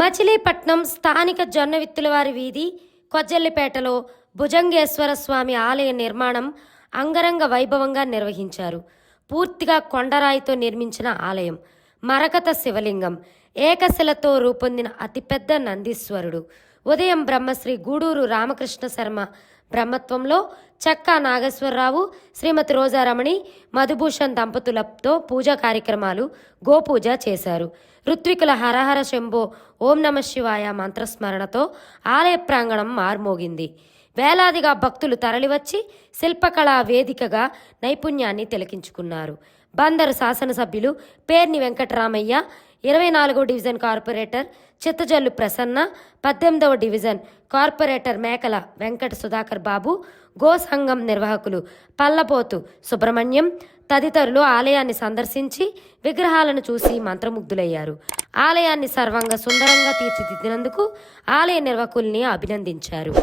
మచిలీపట్నం స్థానిక జొన్న విత్తులవారి వీధి కొజ్జల్లిపేటలో భుజంగేశ్వర స్వామి ఆలయ నిర్మాణం అంగరంగ వైభవంగా నిర్వహించారు. పూర్తిగా కొండరాయితో నిర్మించిన ఆలయం మరకత శివలింగం ఏకశిలతో రూపొందిన అతిపెద్ద నందీశ్వరుడు. ఉదయం బ్రహ్మశ్రీ గూడూరు రామకృష్ణ శర్మ బ్రహ్మత్వంలో చక్కా నాగేశ్వరరావు శ్రీమతి రోజారమణి మధుభూషణ్ దంపతులతో పూజా కార్యక్రమాలు గోపూజ చేశారు. ఋత్వికుల హరహర శంభో ఓం నమ శివాయ మంత్రస్మరణతో ఆలయ ప్రాంగణం మార్మోగింది. వేలాదిగా భక్తులు తరలివచ్చి శిల్పకళా వేదికగా నైపుణ్యాన్ని తిలకించుకున్నారు. బందరు శాసనసభ్యులు పేర్ని వెంకటరామయ్య ఇరవై నాలుగో డివిజన్ కార్పొరేటర్ చిత్తజల్లు ప్రసన్న పద్దెనిమిదవ డివిజన్ కార్పొరేటర్ మేకల వెంకట సుధాకర్ బాబు గో సంఘం నిర్వాహకులు పల్లపోతు సుబ్రహ్మణ్యం తదితరులు ఆలయాన్ని సందర్శించి విగ్రహాలను చూసి మంత్రముగ్ధులయ్యారు. ఆలయాన్ని సర్వంగా సుందరంగా తీర్చిదిద్దినందుకు ఆలయ నిర్వాహకుల్ని అభినందించారు.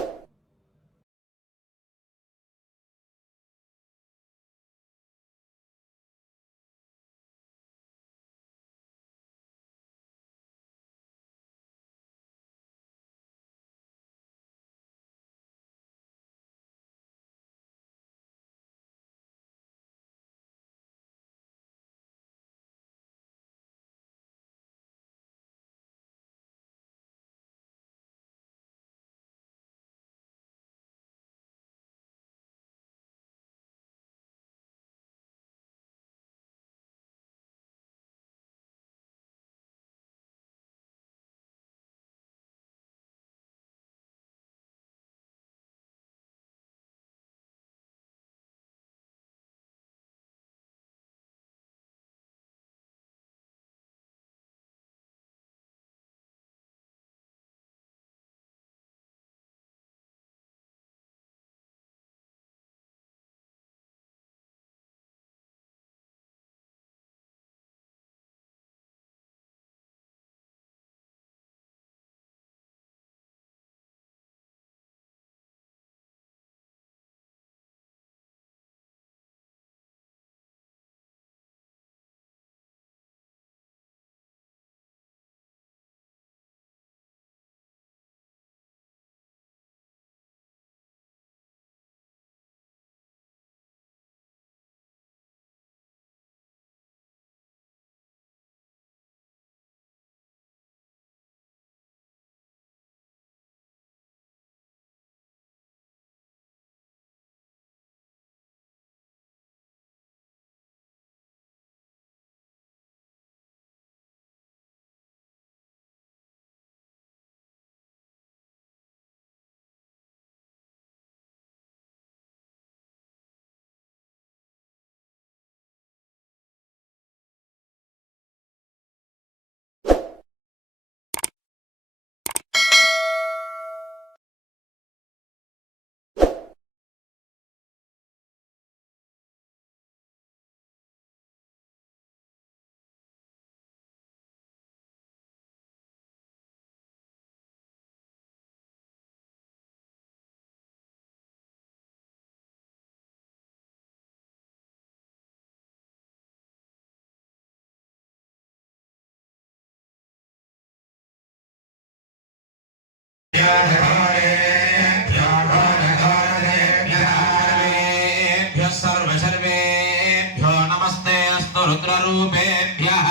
सर्वसर्वेभ्यो नमस्ते अस्तु रुद्ररूपेभ्यः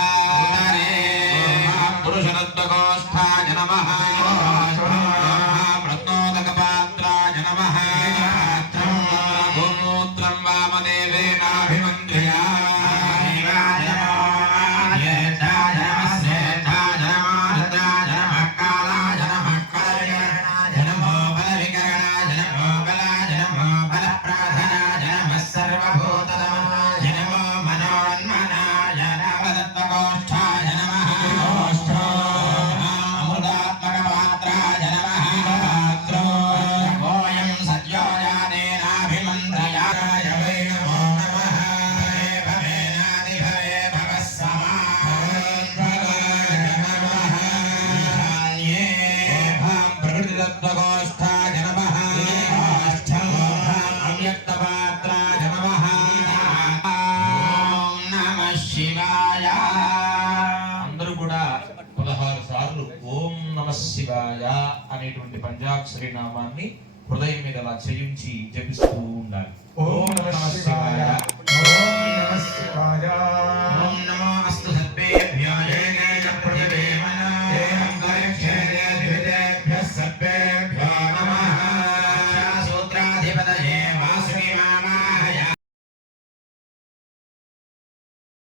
శివాయ అనేటువంటి పంచాక్షరి నామాన్ని హృదయం మీద అలా చేయించి జపిస్తూ ఉండాలి. ఓం నమ శివాయ. ఓం నమ శివాయ.